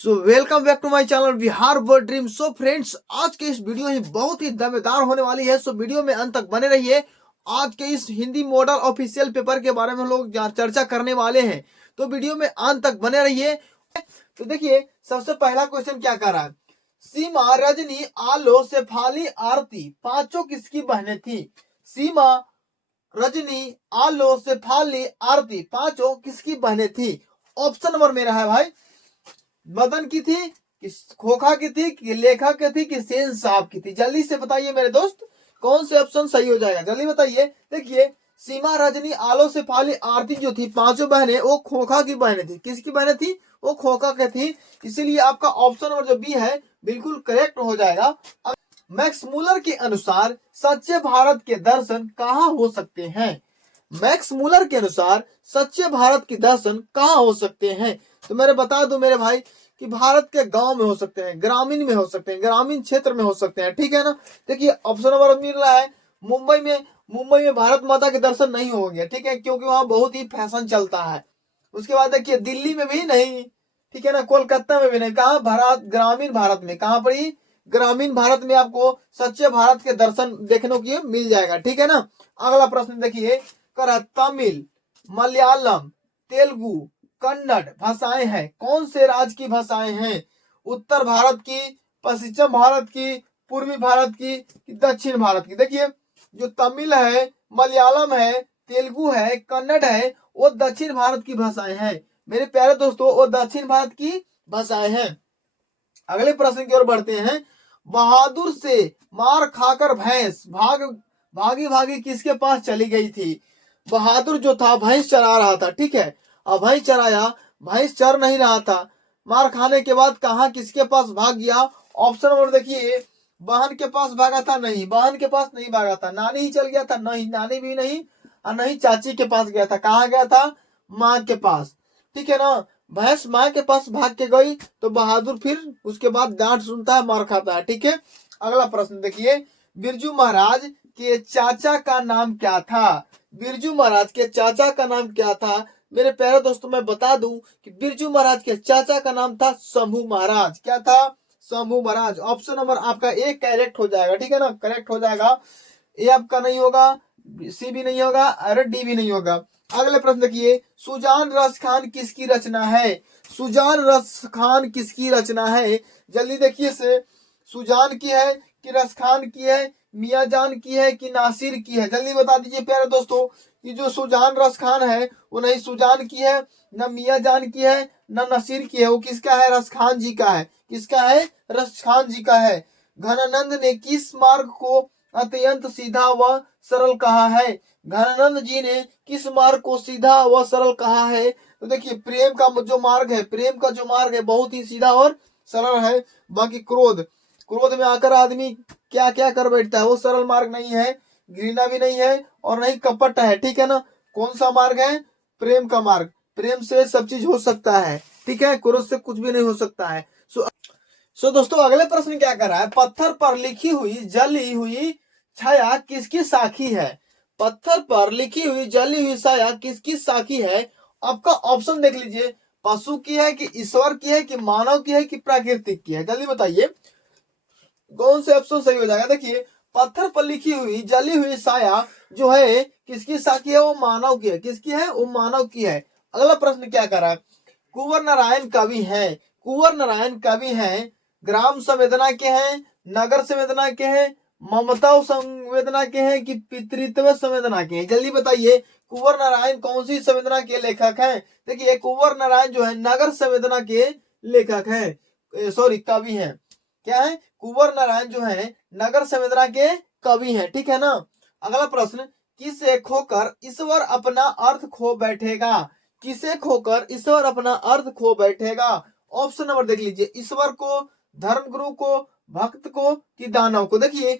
So welcome back to my channel Bihar word dream. So friends, आज के इस video ही बहुत ही दमदार होने वाली है। सो वीडियो में अंत तक बने रहिए। आज के इस हिंदी मॉडल ऑफिशियल पेपर के बारे में हम लोग चर्चा करने वाले हैं, तो वीडियो में अंत तक बने रहिए। तो देखिए, सबसे पहला क्वेश्चन क्या कर रहा है। सीमा, रजनी, आलो, शेफाली, आरती पांचों किसकी बहनें थी। सीमा, रजनी, आलो, शेफाली, आरती पांचों किसकी बहनें थी। ऑप्शन नंबर मेरा है भाई, मदन की थी, कि खोखा की थी, कि लेखा की थी, कि सेन साहब की थी। जल्दी से बताइए मेरे दोस्त, कौन से ऑप्शन सही हो जाएगा, जल्दी बताइए। देखिए, सीमा, रजनी, आलो, शेफाली, आरती जो थी पांचों बहनें, वो खोखा की बहनें थी। किसकी बहनें थी, वो खोखा की थी। इसीलिए आपका ऑप्शन नंबर जो बी है बिल्कुल करेक्ट हो जाएगा। मैक्स मूलर के अनुसार सच्चे भारत के दर्शन कहाँ हो सकते हैं। मैक्स मूलर के अनुसार सच्चे भारत के दर्शन कहाँ हो सकते हैं। तो मैं बता दूं मेरे भाई कि भारत के गांव में हो सकते हैं, ग्रामीण में हो सकते हैं, ग्रामीण क्षेत्र में हो सकते हैं, ठीक है ना। देखिए, ऑप्शन नंबर मिल रहा है मुंबई में। मुंबई में भारत माता के दर्शन नहीं होंगे, ठीक है, क्योंकि वहां बहुत ही फैशन चलता है। उसके बाद देखिए, दिल्ली में भी नहीं, ठीक है ना, कोलकाता में भी नहीं। कहा, भारत ग्रामीण भारत में, कहां पर ही ग्रामीण भारत में आपको सच्चे भारत के दर्शन देखने को मिल जाएगा, ठीक है ना। अगला प्रश्न देखिए, कर तमिल, मलयालम, तेलुगु, कन्नड़ भाषाएं हैं, कौन से राज्य की भाषाएं हैं। उत्तर भारत की, पश्चिम भारत की, पूर्वी भारत की, दक्षिण भारत की। देखिए, जो तमिल है, मलयालम है, तेलुगु है, कन्नड़ है, वो दक्षिण भारत की भाषाएं हैं मेरे प्यारे दोस्तों, वो दक्षिण भारत की भाषाएं हैं। अगले प्रश्न की ओर बढ़ते हैं। बहादुर से मार खाकर भैंस भागी भागी किसके पास चली गई थी। बहादुर जो था भैंस चरा रहा था, ठीक है, अब भैंस चराया, भैंस चर नहीं रहा था, मार खाने के बाद कहा किसके पास भाग गया। ऑप्शन नंबर देखिए, बहन के पास भागा था, नहीं, बहन के पास नहीं भागा था, नानी ही चल गया था, नहीं, नानी भी नहीं, और नहीं चाची के पास गया था। कहाँ गया था, माँ के पास, ठीक है ना। भैंस माँ के पास भाग के गई, तो बहादुर फिर उसके बाद डांट सुनता है, मार खाता है, ठीक है। अगला प्रश्न देखिए, बिरजू महाराज के चाचा का नाम क्या था। बिरजू महाराज के चाचा का नाम क्या था। मेरे प्यारे दोस्तों, मैं बता दूं कि बिरजू महाराज के चाचा का नाम था शंभू महाराज। क्या था, शंभू महाराज। ऑप्शन नंबर आपका ए करेक्ट हो जाएगा, ठीक है ना, करेक्ट हो जाएगा। ए आपका नहीं होगा, सी भी नहीं होगा, और डी भी नहीं होगा। अगले प्रश्न देखिए, सुजान रस खान किसकी रचना है। सुजान रस खान किसकी रचना है, जल्दी देखिए से। सुजान की है कि रस खान की है, मियाँ जान की है कि नासिर की है, जल्दी बता दीजिए प्यारे दोस्तों। कि जो सुजान रस खान है वो नहीं सुजान की है, न मियाँ जान की है, न नसीर की है, वो किसका है, रस खान जी का है। किसका है, रस खान जी का है। घनानंद ने किस मार्ग को अत्यंत सीधा व सरल कहा है। घनानंद जी ने किस मार्ग को सीधा व सरल कहा है। तो देखिए, प्रेम का जो मार्ग है, प्रेम का जो मार्ग है बहुत ही सीधा और सरल है। बाकी क्रोध, क्रोध में आकर आदमी क्या क्या कर बैठता है, वो सरल मार्ग नहीं है, घृणा भी नहीं है, और नहीं कपट है, ठीक है ना। कौन सा मार्ग है, प्रेम का मार्ग। प्रेम से सब चीज हो सकता है, ठीक है, क्रोध से कुछ भी नहीं हो सकता है। सो दोस्तों, अगले प्रश्न क्या कर रहा है, पत्थर पर लिखी हुई जली हुई छाया किसकी साखी है। पत्थर पर लिखी हुई जली हुई छाया किसकी साखी है। आपका ऑप्शन देख लीजिए, पशु की है कि ईश्वर की है कि मानव की है कि प्राकृतिक की है, जल्दी बताइए कौन से ऑप्शन सही हो जाएगा। देखिए, पत्थर पर लिखी हुई जली हुई छाया जो है किसकी साखी है, वो मानव की है। किसकी है, वो मानव की है। अगला प्रश्न क्या कर रहा है, कुंवर नारायण कवि हैं, कुंवर नारायण कवि हैं, ग्राम संवेदना के हैं, नगर संवेदना के हैं, ममता संवेदना के हैं कि पितृत्व संवेदना के हैं, जल्दी बताइए कुंवर नारायण कौन सी संवेदना के लेखक हैं। देखिए, कुंवर नारायण जो है नगर संवेदना के लेखक हैं, सॉरी कवि हैं। क्या है, कुंवर नारायण जो है नगर संवेदना के कवि हैं, ठीक है ना। अगला प्रश्न, किसे खोकर ईश्वर अपना अर्थ खो बैठेगा। किसे खोकर ईश्वर अपना अर्थ खो बैठेगा। ऑप्शन नंबर देख लीजिए, ईश्वर को, धर्मगुरु को, भक्त को कि दानव को। देखिए,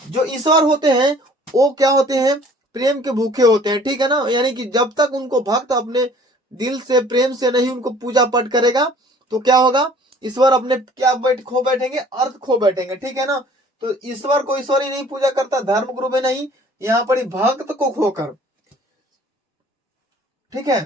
जो ईश्वर होते हैं वो क्या होते हैं, प्रेम के भूखे होते हैं, ठीक है ना। यानी कि जब तक उनको भक्त अपने दिल से प्रेम से नहीं उनको पूजा पाठ करेगा तो क्या होगा, ईश्वर अपने क्या खो बैठेंगे, अर्थ खो बैठेंगे, ठीक है ना। तो ईश्वर को ईश्वर ही नहीं पूजा करता, धर्म गुरु में नहीं, यहाँ पर भक्त को खोकर, ठीक है,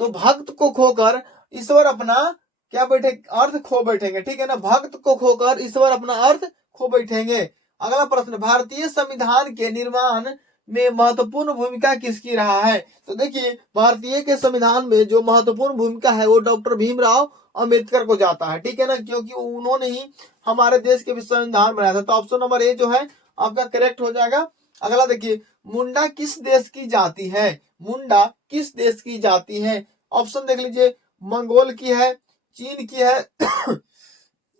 तो भक्त को खोकर ईश्वर अपना क्या बैठे, अर्थ खो बैठेंगे, ठीक है ना, भक्त को खोकर ईश्वर अपना अर्थ खो बैठेंगे। अगला प्रश्न, भारतीय संविधान के निर्माण में महत्वपूर्ण भूमिका किसकी रहा है? तो देखिए भारतीय के संविधान में जो महत्वपूर्ण भूमिका है वो डॉक्टर भीमराव अंबेडकर को जाता है, ठीक है ना, क्योंकि उन्होंने ही हमारे देश के संविधान बनाया था। तो ऑप्शन नंबर ए जो है आपका करेक्ट हो जाएगा। अगला देखिए, मुंडा किस देश की जाति है? मुंडा किस देश की जाति है? ऑप्शन देख लीजिए, मंगोल की है, चीन की है,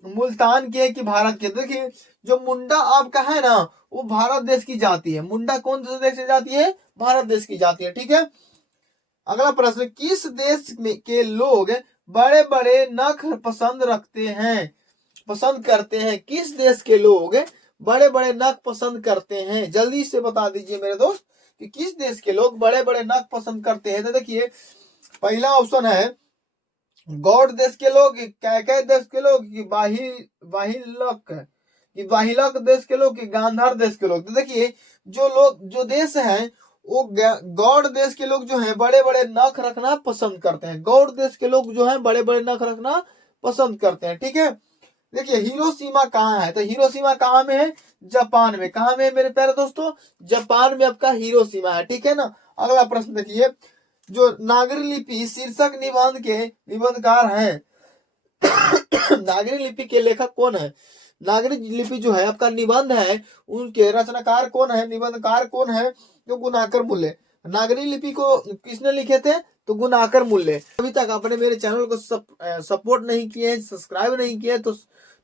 मुल्तान की है कि भारत की? देखिए जो मुंडा आपका है ना वो भारत देश की जाति है। मुंडा कौन से देश की जाति है? भारत देश की जाति है, ठीक है। अगला प्रश्न, किस देश में के लोग बड़े बड़े नख पसंद रखते हैं, पसंद करते हैं? किस देश के लोग बड़े बड़े नख पसंद करते हैं? जल्दी से बता दीजिए मेरे दोस्त कि किस देश के लोग बड़े बड़े नख पसंद करते हैं। तो देखिए पहला ऑप्शन है गौड़ देश के लोग, कैके देश के लोग, कि वाहिलक देश के लोग, कि गांधार देश के लोग? तो देखिए जो देश है वो गौड़ देश के लोग जो है बड़े बड़े नख रखना पसंद करते हैं। गौड़ देश के लोग जो है बड़े बड़े नख रखना पसंद करते हैं, ठीक है। देखिए हिरोशिमा कहाँ है? तो हिरोशिमा कहाँ में है? जापान में। कहाँ में है मेरे प्यारे दोस्तों? जापान में आपका हिरोशिमा है, ठीक है ना। अगला प्रश्न देखिए, जो नागरी लिपि शीर्षक निबंध के निबंधकार हैं नागरी लिपि के लेखक कौन है? नागरी लिपि जो है आपका निबंध है उनके रचनाकार कौन है, निबंधकार कौन है? जो गुणाकर मूल्य। नागरी लिपि को किसने लिखे थे? तो गुणाकर मूल्य। अभी तक आपने मेरे चैनल को सपोर्ट नहीं किए, सब्सक्राइब नहीं किए तो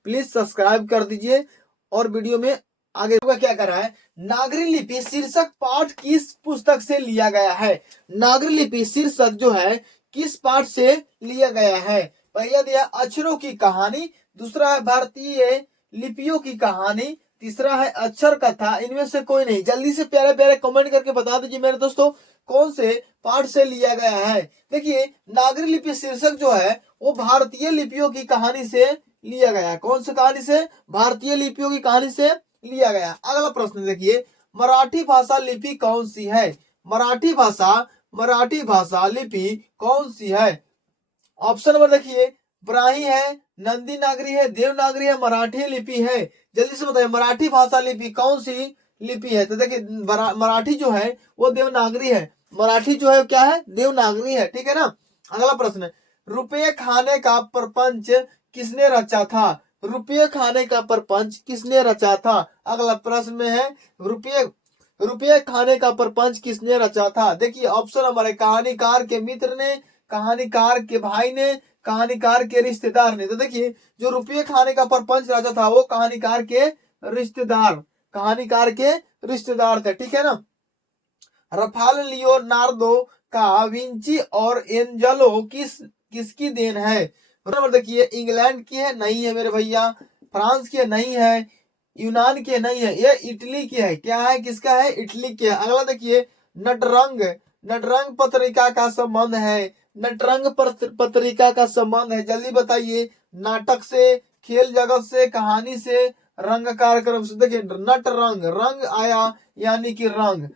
प्लीज सब्सक्राइब कर दीजिए। और वीडियो में आगे क्या कर रहा है, नागरी लिपि शीर्षक पाठ किस पुस्तक से लिया गया है? नागरी लिपि शीर्षक जो है किस पाठ से लिया गया है? पहला दिया अक्षरों की कहानी, दूसरा है भारतीय लिपियों की कहानी, तीसरा है अक्षर कथा। इनमें से कोई नहीं। जल्दी से प्यारे प्यारे कमेंट करके बता दीजिए मेरे दोस्तों कौन से पाठ से लिया गया है। देखिए नागरी लिपि शीर्षक जो है वो भारतीय लिपियों की कहानी से लिया गया। कौन सी कहानी से? भारतीय लिपियों की कहानी से लिया गया। अगला प्रश्न देखिए, मराठी भाषा लिपि कौन सी है? मराठी भाषा लिपि कौन सी है? ऑप्शन नंबर देखिए, ब्राह्मी है, नंदी नागरी है, देवनागरी है, मराठी लिपि है। जल्दी से बताइए मराठी भाषा लिपि कौन सी लिपि है? तो देखिए मराठी जो है वो देवनागरी है। मराठी जो है क्या है? देवनागरी है, ठीक है ना। अगला प्रश्न, रुपये खाने का प्रपंच किसने रचा था? रुपये खाने का प्रपंच किसने रचा था? अगला प्रश्न में है रुपये खाने का प्रपंच किसने रचा था? देखिए ऑप्शन नंबर है, कहानीकार के मित्र ने, कहानीकार के भाई ने, कहानीकार के रिश्तेदार ने। तो देखिए जो रुपये खाने का प्रपंच रचा था वो कहानीकार के रिश्तेदार थे, ठीक है ना। रफाल लियोनार्दो का विंची और एंजेलो किसकी देन है? नंबर देखिए, इंग्लैंड की है? नहीं है मेरे भैया। फ्रांस की है? नहीं है। यूनान की नहीं है, ये इटली की है। क्या है? किसका है? इटली की है। अगला देखिए, नटरंग पत्रिका का संबंध है। नटरंग पत्रिका का संबंध है, जल्दी बताइए। नाटक से, खेल जगत से, कहानी से, रंग कार्यक्रम से? देखिए नटरंग, रंग आया यानी कि रंग,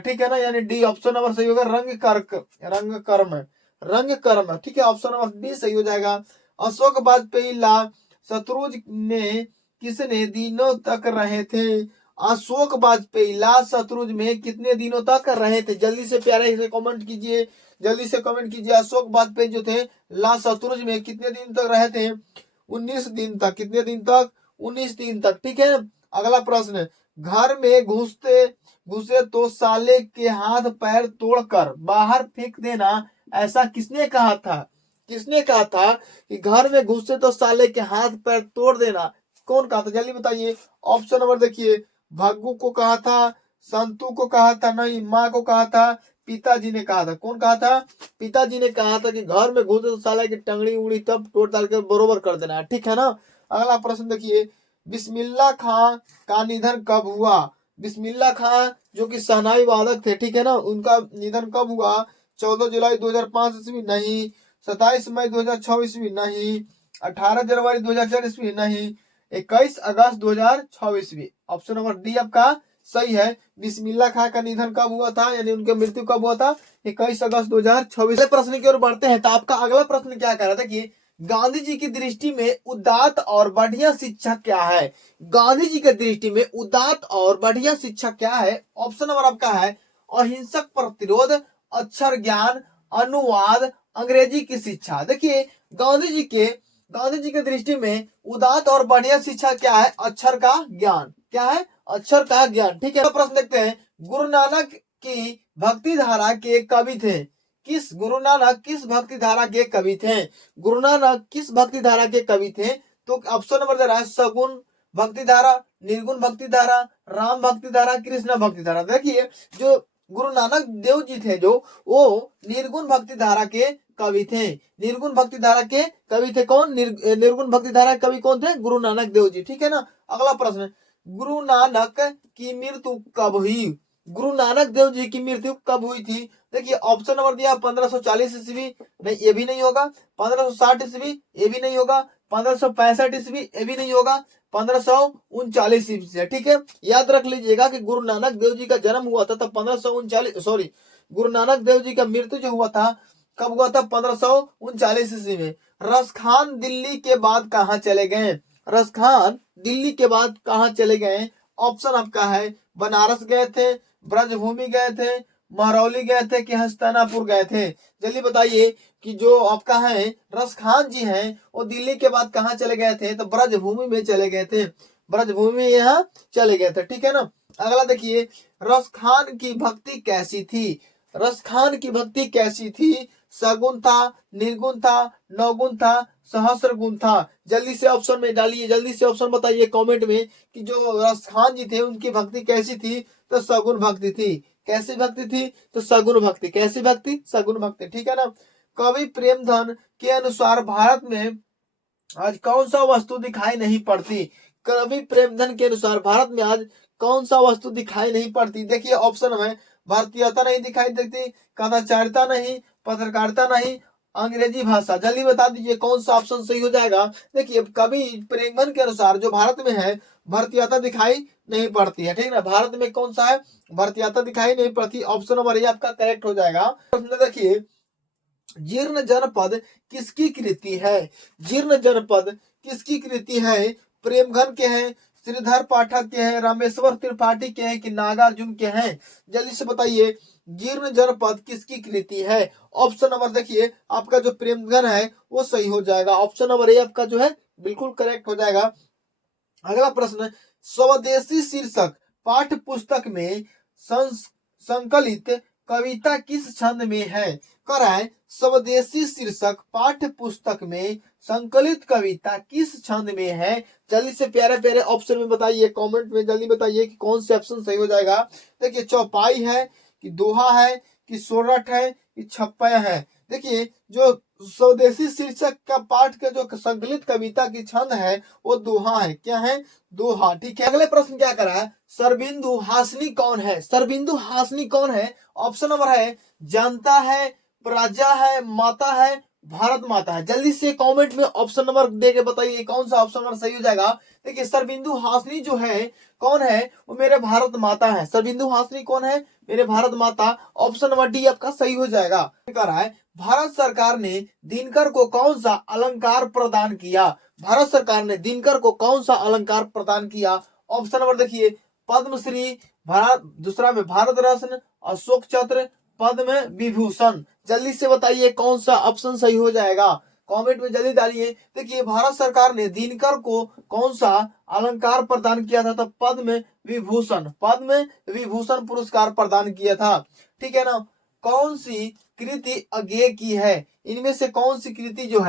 ठीक है ना, यानी डी ऑप्शन नंबर सही होगा। रंग कर्म, ठीक है, ऑप्शन नंबर डी सही हो जाएगा। अशोक वाजपेयी ला शत्रुज में किसने दिनों तक रहे थे? अशोक वाजपेयी ला शत्रुज में कितने दिनों तक रहे थे? जल्दी से प्यारे से कमेंट कीजिए, अशोक वाजपेयी जो थे ला शत्रुज में कितने दिन तक रहे थे? 19 दिन तक। कितने दिन तक? 19 दिन तक, ठीक है। अगला प्रश्न, घर में घुसे तो साले के हाथ पैर तोड़कर बाहर फेंक देना, ऐसा किसने कहा था? कि घर में घुसे तो साले के हाथ पैर तोड़ देना? कौन कहा था? जल्दी बताइए। ऑप्शन नंबर देखिए, भग्गू को कहा था, संतू को कहा था, नहीं, माँ को कहा था, पिताजी ने कहा था। कौन कहा था? पिताजी ने कहा था कि घर में घुसे तो साले की टंगड़ी उंगली तब तोड़ डाल कर बरोबर कर देना, ठीक है ना। अगला प्रश्न देखिए, बिस्मिल्लाह खां का निधन कब हुआ? बिस्मिल्लाह खां जो कि शहनाई वादक थे, ठीक है ना, उनका निधन कब हुआ? 14 जुलाई 2005 ईस्वी? नहीं। 27 मई 2006 ईस्वी? नहीं। 18 जनवरी 2004 ईस्वी? नहीं। 21 अगस्त 2006 ईस्वी? ऑप्शन नंबर डी आपका सही है। बिस्मिल्लाह खां का निधन कब हुआ था, यानी उनकी मृत्यु कब हुआ था? 21 अगस्त 2026। प्रश्न की ओर बढ़ते हैं। तो आपका अगला प्रश्न क्या कह रहा था कि गांधी जी की दृष्टि में उदात्त और बढ़िया शिक्षा क्या है? गांधी जी की दृष्टि में उदात्त और बढ़िया शिक्षा क्या है? ऑप्शन नंबर आपका है अहिंसक प्रतिरोध, अक्षर ज्ञान, अनुवाद, अंग्रेजी की शिक्षा। देखिए गांधी जी की दृष्टि में उदात्त और बढ़िया शिक्षा क्या है? अक्षर का ज्ञान। क्या है? अक्षर का ज्ञान। ठीक है, तो प्रश्न देखते हैं। गुरु नानक की भक्ति धारा के कवि थे? गुरु नानक किस भक्ति धारा के कवि थे? गुरु नानक किस भक्ति धारा के कवि थे? तो ऑप्शन नंबर दे रहा है सगुण भक्ति धारा, निर्गुण भक्ति धारा, राम भक्ति धारा, कृष्ण भक्ति धारा। देखिए जो गुरु नानक देव जी थे जो वो निर्गुण भक्ति धारा के कवि थे। निर्गुण भक्ति धारा के कवि थे कौन? निर्गुण भक्ति धारा के कवि कौन थे? गुरु नानक देव जी। ठीक है ना। अगला प्रश्न, गुरु नानक की मृत्यु कब हुई? गुरु नानक देव जी की मृत्यु कब हुई थी? देखिए ऑप्शन नंबर दिया 1540 ईस्वी, नहीं ये भी नहीं होगा। 1560 ईस्वी, ये भी नहीं होगा। 1565 ईस्वी, ये भी नहीं होगा। 1539 ईस्वी से। ठीक है, याद रख लीजिएगा कि गुरु नानक देव जी का जन्म हुआ था तब 1539, सॉरी गुरु नानक देव जी का मृत्यु जो हुआ था कब हुआ था? 1539 ईस्वी में। रसखान दिल्ली के बाद कहाँ चले गए? रसखान दिल्ली के बाद कहाँ चले गए? ऑप्शन आपका है बनारस गए थे, ब्रजभूमि गए थे, महरौली गए थे कि हस्तिनापुर गए थे? जल्दी बताइए कि जो आपका है रसखान जी हैं वो दिल्ली के बाद कहाँ चले गए थे? तो ब्रजभूमि में चले गए थे। ब्रजभूमि में यहाँ चले गए थे। ठीक है ना। अगला देखिए, रसखान की भक्ति कैसी थी? रसखान की भक्ति कैसी थी? सगुण था, निर्गुण था, नवगुण था, सहस्र गुण था? जल्दी से ऑप्शन में डालिए, जल्दी से ऑप्शन बताइए कमेंट में कि जो रसखान जी थे उनकी भक्ति कैसी थी? तो सगुण भक्ति थी। कैसी भक्ति थी? तो सगुण भक्ति। कैसी भक्ति? सगुण भक्ति। ठीक है ना। कवि प्रेमधन के अनुसार भारत में आज कौन सा वस्तु दिखाई नहीं पड़ती? कवि प्रेमधन के अनुसार भारत में आज कौन सा वस्तु दिखाई नहीं पड़ती? देखिए ऑप्शन में भारतीयता नहीं दिखाई देती, कदाचारिता नहीं, पत्रकारिता नहीं, अंग्रेजी भाषा। जल्दी बता दीजिए कौन सा ऑप्शन सही हो जाएगा। देखिए कवि प्रेमधन के अनुसार जो भारत में है भारतीयता दिखाई नहीं पड़ती है। ठीक है ना। भारत में कौन सा है? भारतीयता दिखाई नहीं पड़ती। ऑप्शन नंबर ये आपका करेक्ट हो जाएगा। देखिए जीर्ण जनपद किसकी कृति है? जीर्ण जनपद किसकी कृति है? प्रेमघन के हैं, श्रीधर पाठक के हैं, रामेश्वर त्रिपाठी के हैं कि नागार्जुन के हैं? जल्दी से बताइए जीर्ण जनपद किसकी कृति है? ऑप्शन नंबर देखिए आपका जो प्रेमघन है वो सही हो जाएगा। ऑप्शन नंबर ए आपका जो है बिल्कुल करेक्ट हो जाएगा। अगला प्रश्न, स्वदेशी शीर्षक पाठ्य पुस्तक में संकलित कविता किस छंद में है? कराए स्वदेशी शीर्षक पाठ्य पुस्तक में संकलित कविता किस छंद में है? जल्दी से प्यारे प्यारे ऑप्शन में बताइए, कमेंट में जल्दी बताइए कि कौन से ऑप्शन सही हो जाएगा। देखिए चौपाई है कि दोहा है कि सोरठ है कि छप्पा है? देखिए जो स्वदेशी शीर्षक का पाठ का जो संकलित कविता की छंद है वो दोहा है। क्या है? दोहा। ठीक है। अगले प्रश्न क्या करा है? शरबिंदु हासनी कौन है? शरबिंदु हासनी कौन है? ऑप्शन नंबर है जनता है, प्रजा है, माता है, भारत माता है? जल्दी से कमेंट में ऑप्शन नंबर दे के बताइए कौन सा ऑप्शन नंबर सही हो जाएगा। देखिए शरबिंदु हासनी जो है कौन है? वो मेरे भारत माता है। शरबिंदु हासनी कौन है? मेरे भारत माता। ऑप्शन नंबर डी आपका सही हो जाएगा। कर रहा है भारत सरकार ने दिनकर को कौन सा अलंकार प्रदान किया? भारत सरकार ने दिनकर को कौन सा अलंकार प्रदान किया? ऑप्शन नंबर देखिए पद्मश्री, भारत दूसरा में भारत रत्न, अशोक चक्र, पद्म विभूषण। जल्दी से बताइए कौन सा ऑप्शन सही हो जाएगा। कमेंट में जल्दी डालिए। देखिए भारत सरकार ने दिनकर को कौन सा अलंकार प्रदान किया था? तो पद्म विभूषण पुरस्कार प्रदान किया था। ठीक है ना। कौन सी कृति अज्ञेय की है? इनमें से कौन सी कृति जो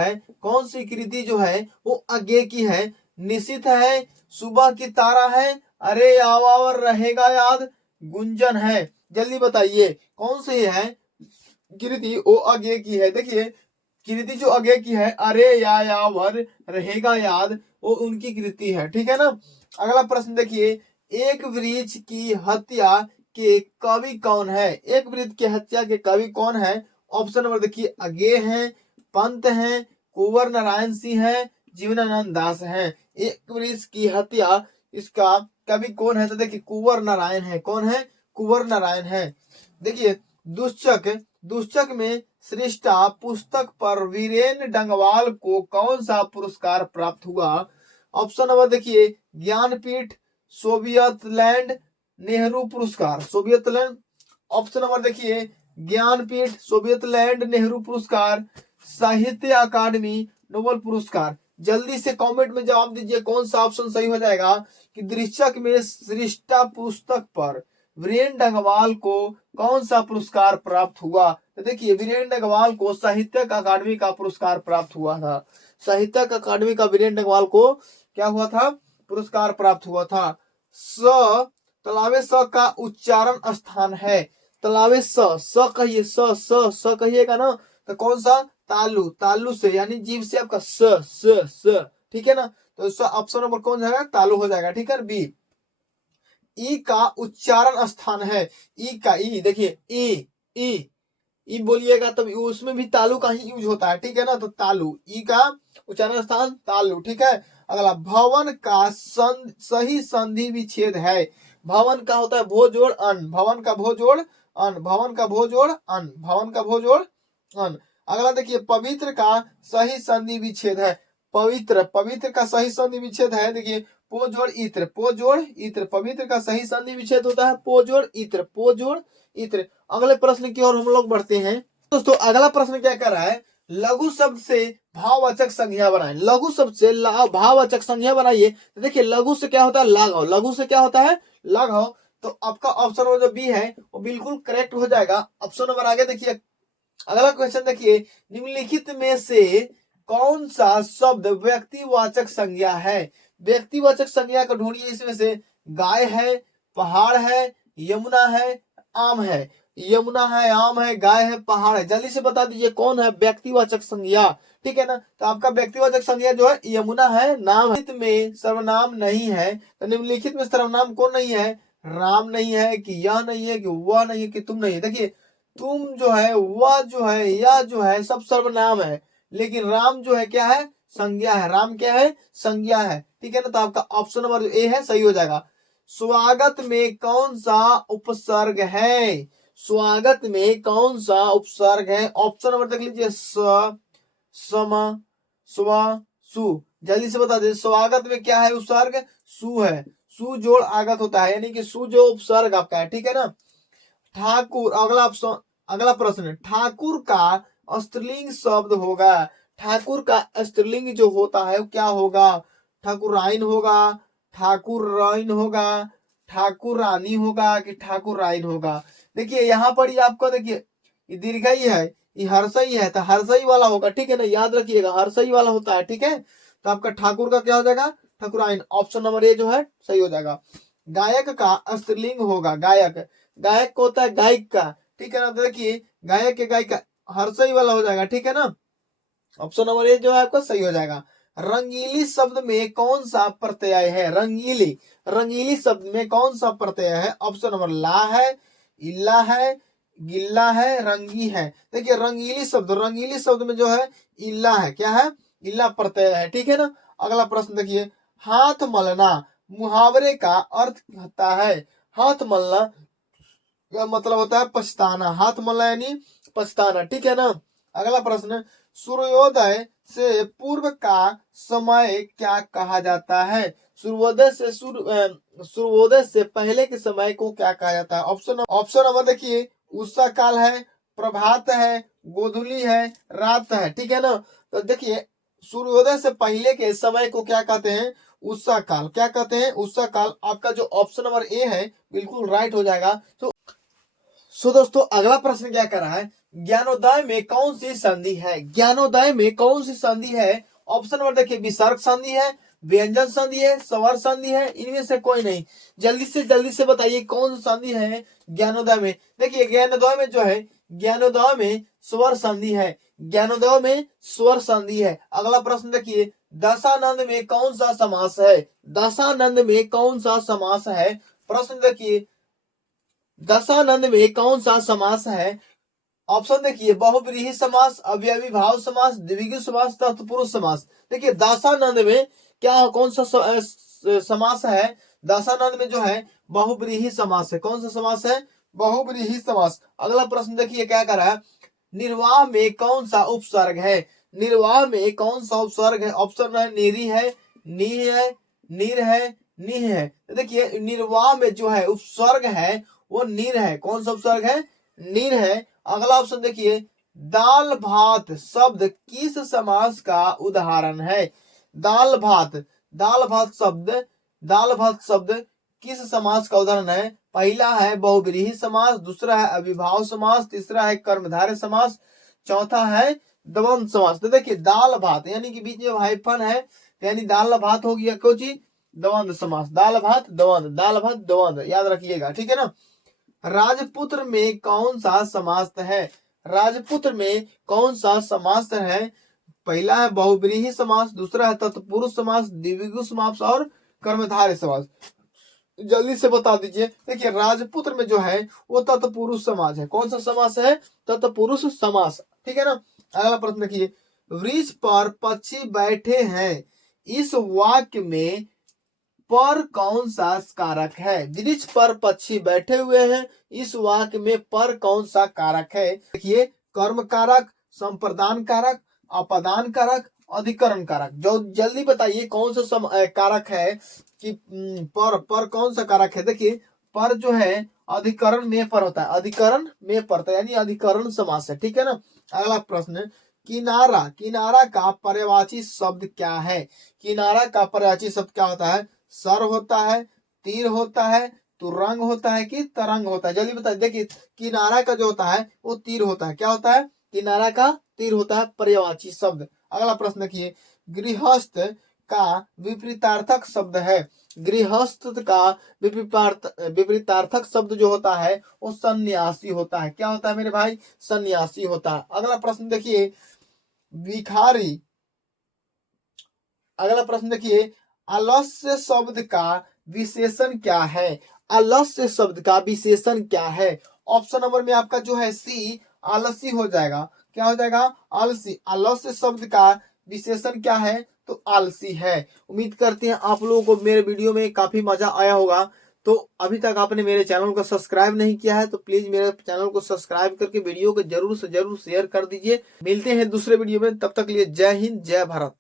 है वो अज्ञेय की है? निशित है, सुबह की तारा है, अरे आवावर रहेगा याद, गुंजन है? जल्दी बताइए कौन सी है कृति वो अज्ञेय की है? देखिए कृति जो अज्ञेय की है अरे यावर रहेगा याद वो उनकी कृति है। ठीक है ना। अगला प्रश्न देखिए एक वृक्ष की हत्या के कवि कौन है? एक वृक्ष की हत्या के कवि कौन है? ऑप्शन नंबर देखिए अज्ञेय है, पंत है, कुंवर नारायण सिंह है, जीवनानंद दास है? एक वृक्ष की हत्या इसका कवि कौन है? तो देखिए कुंवर नारायण है। कौन है? कुंवर नारायण है। देखिए दुष्चक, दुष्चक में श्रेष्ठा पुस्तक पर वीरेन डंगवाल को कौन सा पुरस्कार प्राप्त हुआ? ऑप्शन नंबर देखिए ज्ञानपीठ, सोवियत लैंड, नेहरू पुरस्कार। Soviet land. ऑप्शन नंबर देखिए ज्ञानपीठ, सोवियत लैंड, नेहरू पुरस्कार, साहित्य अकादमी, नोबेल पुरस्कार। जल्दी से कमेंट में जवाब दीजिए कौन सा ऑप्शन सही हो जाएगा कि दृश्यक में श्रेष्ठा पुस्तक पर वीरेन डंगवाल को कौन सा पुरस्कार प्राप्त हुआ? तो देखिए वीरेन डंगवाल को साहित्यक अकादमी का पुरस्कार प्राप्त हुआ था। साहित्यक अकादमी का वीरेन डंगवाल को क्या हुआ था? पुरस्कार प्राप्त हुआ था। स तलावे स का उच्चारण स्थान है। तलावे स कहिए, स कहिएगा ना तो कौन सा? तालु। तालु से यानी जीभ से आपका स, ठीक है ना। तो इसका ऑप्शन नंबर कौन जाएगा? तालु हो जाएगा। ठीक है बी। ई का उच्चारण स्थान है। ई का, ई देखिए ई, ई बोलिएगा तब उसमें भी तालु का ही यूज होता है। ठीक है ना। तो तालु, ई का उच्चारण स्थान तालु। ठीक है। अगला भवन का सही संधि विच्छेद है। भवन का होता है भो जोड़ अन। भवन का भो जोड़ अन। भवन का भो जोड़ अन। भवन का भो जोड़ अन। अगला देखिए पवित्र का सही संधि विच्छेद है। पवित्र, पवित्र का सही संधि विच्छेद है। देखिए पो जोड़ इत्र, पो जोड़ इत्र। पवित्र का सही संधि विच्छेद होता है पो जोड़ इत्र, पो जोड़ इत्र। अगले प्रश्न की ओर हम लोग बढ़ते हैं। दोस्तों अगला प्रश्न क्या कर रहा है? लघु शब्द से भाववाचक संज्ञा बनाए। लघु शब्द से भाववाचक संज्ञा बनाइए। तो देखिए लघु से क्या होता है? लाघव। लघु से क्या होता है? लाघव। तो आपका ऑप्शन नंबर जो बी है वो बिल्कुल करेक्ट हो जाएगा। ऑप्शन नंबर आगे देखिए। अगला क्वेश्चन देखिए निम्नलिखित में से कौन सा शब्द व्यक्तिवाचक संज्ञा है? व्यक्तिवाचक संज्ञा को ढूंढिए। इसमें से गाय है, पहाड़ है, यमुना है, आम है। यमुना है, आम है, गाय है, पहाड़ है। जल्दी से बता दीजिए कौन है व्यक्तिवाचक संज्ञा। ठीक है ना। तो आपका व्यक्तिवाचक संज्ञा जो है यमुना है, नाम है। में सर्वनाम नहीं है तो निम्नलिखित में सर्वनाम कौन नहीं है? राम नहीं है, कि यह नहीं है, कि वह नहीं है, कि तुम नहीं है। देखिए तुम जो है, वह जो है, यह जो है सब सर्वनाम है, लेकिन राम जो है क्या है? संज्ञा है। राम क्या है? संज्ञा है। ठीक है ना। तो आपका ऑप्शन नंबर ए है सही हो जाएगा। स्वागत में कौन सा उपसर्ग है? स्वागत में कौन सा उपसर्ग है? ऑप्शन नंबर देख लीजिए स, सम, स्व, सु। जल्दी से बता दीजिए स्वागत में क्या है? उपसर्ग सु है। सु जोड़ आगत होता है, यानी कि सु जो उपसर्ग आपका है। ठीक है ना। ठाकुर, अगला ऑप्शन, अगला प्रश्न, ठाकुर का स्त्रीलिंग शब्द होगा। ठाकुर का स्त्रीलिंग जो होता है वो क्या होगा? ठाकुराइन होगा, ठाकुराइन होगा, ठाकुर रानी होगा, कि ठाकुर राइन होगा? देखिए यहाँ पर ये आपको देखिए ये दीर्घई है, ये हर्षई है, तो हर्षई वाला होगा। ठीक है ना। याद रखिएगा हर्षई वाला होता है। ठीक है। तो आपका ठाकुर का क्या हो जाएगा? ठाकुराइन। ऑप्शन नंबर ए जो है सही हो जाएगा। गायक का स्त्रीलिंग होगा। गायक, गायक को होता है गायिक का। ठीक है ना। तो देखिए गायक के गायिका हर्षई वाला हो जाएगा। ठीक है ना। ऑप्शन नंबर ए जो है आपका सही हो जाएगा। रंगीली शब्द में कौन सा प्रत्यय है? रंगीली, रंगीली शब्द में कौन सा प्रत्यय है? ऑप्शन नंबर ला है, इल्ला है, गिल्ला है, रंगी है। देखिए रंगीली शब्द, रंगीली शब्द में जो है इल्ला है। क्या है? इल्ला प्रत्यय है। ठीक है ना। अगला प्रश्न देखिए हाथ मलना मुहावरे का अर्थ होता है। हाथ मलना का मतलब होता है पछताना। हाथ मलना यानी पछताना। ठीक है ना। अगला प्रश्न सूर्योदय से पूर्व का समय क्या कहा जाता है? सूर्योदय से सूर्योदय से पहले के समय को क्या कहा जाता है? ऑप्शन नंबर देखिए उषा काल है, प्रभात है, गोधूली है, रात है। ठीक है ना। तो देखिए सूर्योदय से पहले के समय को क्या कहते हैं? उषा काल। क्या कहते हैं? उषा काल। आपका जो ऑप्शन नंबर ए है बिल्कुल राइट हो जाएगा। तो दोस्तों अगला प्रश्न क्या कर रहा है? ज्ञानोदय में कौन सी संधि है? ज्ञानोदय में कौन सी संधि है? ऑप्शन नंबर देखिए विसर्ग संधि है, व्यंजन संधि है, स्वर संधि है, इनमें से कोई नहीं। जल्दी से बताइए कौन सी संधि है ज्ञानोदय में? देखिए ज्ञानोदय में जो है, ज्ञानोदय में स्वर संधि है। ज्ञानोदय में स्वर संधि है। अगला प्रश्न देखिए दशानंद में कौन सा समास है? दशानंद में कौन सा समास है? प्रश्न देखिए दशानंद में कौन सा समास है? ऑप्शन देखिए बहुव्रीहि समास, अवयवी भाव समास, द्विगु समास, तत्पुरुष समास। देखिए दशानंद में क्या कौन सा समास है? दशानंद में जो है बहुब्रीहि समास है। कौन सा समास है? बहुब्रीहि समास। अगला प्रश्न देखिए क्या कर रहा है, निर्वाह में कौन सा उपसर्ग है? निर्वाह में कौन सा उपसर्ग है? ऑप्शन है नेरी है, नी है, नीर है, निह है। तो देखिए निर्वाह में जो है उपसर्ग है वो नीर है। कौन सा उपसर्ग है? नीर है। अगला ऑप्शन देखिए, दाल भात शब्द किस समास का उदाहरण है? दाल भात, दाल भात शब्द, दाल भात शब्द किस समास का उदाहरण है? पहला है बहुब्रीहि समास, दूसरा है अविभाव समास, तीसरा है कर्मधारय समास, चौथा है द्वंद्व समास। तो देखिए दाल भात यानी कि बीच में हाइफन है, यानी दाल भात हो गया कोई चीज द्वंद्व समास। दाल भात द्वंद्व, दाल भात द्वंद्व, याद रखिएगा, ठीक है ना। राजपुत्र में कौन सा समास है? राजपुत्र में कौन सा समास है? पहला है बहुब्रीहि समास, दूसरा है तत्पुरुष समास, द्विगु समास और कर्मधारय समास। जल्दी से बता दीजिए। देखिए राजपुत्र में जो है वो तत्पुरुष समास है। कौन सा समास है? तत्पुरुष समास, ठीक है ना। अगला प्रश्न देखिए, वृक्ष पर पक्षी बैठे हैं, इस वाक्य में पर कौन सा कारक है? वृक्ष पर पक्षी बैठे हुए हैं, इस वाक्य में पर कौन सा कारक है? देखिए कर्म कारक, संप्रदान कारक, अपदान कारक, अधिकरण कारक। जो जल्दी बताइए कौन सा कारक है कि पर कौन सा कारक है? देखिए पर जो है अधिकरण में पर होता है, अधिकरण में पर यानी अधिकरण समास है, ठीक है ना। अगला प्रश्न, किनारा, किनारा का पर्यायवाची शब्द क्या है? किनारा का पर्यायवाची शब्द क्या होता है? सर होता है, तीर होता है, तुरंग होता है कि तरंग होता है? जल्दी बताइए। देखिए किनारा का जो होता है वो तीर होता है। क्या होता है? किनारा का तीर होता है, पर्यायवाची शब्द। अगला प्रश्न देखिए, गृहस्थ का विपरीतार्थक शब्द है। गृहस्थ का विपरीतार्थक शब्द जो होता है वो सन्यासी होता है। क्या होता है मेरे भाई? सन्यासी होता है। अगला प्रश्न देखिए, भिखारी। अगला प्रश्न देखिए, आलस्य शब्द का विशेषण क्या है? आलस्य शब्द का विशेषण क्या है? ऑप्शन नंबर में आपका जो है सी आलसी हो जाएगा। क्या हो जाएगा? आलसी। आलस्य शब्द का विशेषण क्या है? तो आलसी है। उम्मीद करते हैं आप लोगों को मेरे वीडियो में काफी मजा आया होगा। तो अभी तक आपने मेरे चैनल को सब्सक्राइब नहीं किया है तो प्लीज मेरे चैनल को सब्सक्राइब करके वीडियो को जरूर से जरूर शेयर कर दीजिए। मिलते हैं दूसरे वीडियो में, तब तक लिए जय हिंद, जय भारत।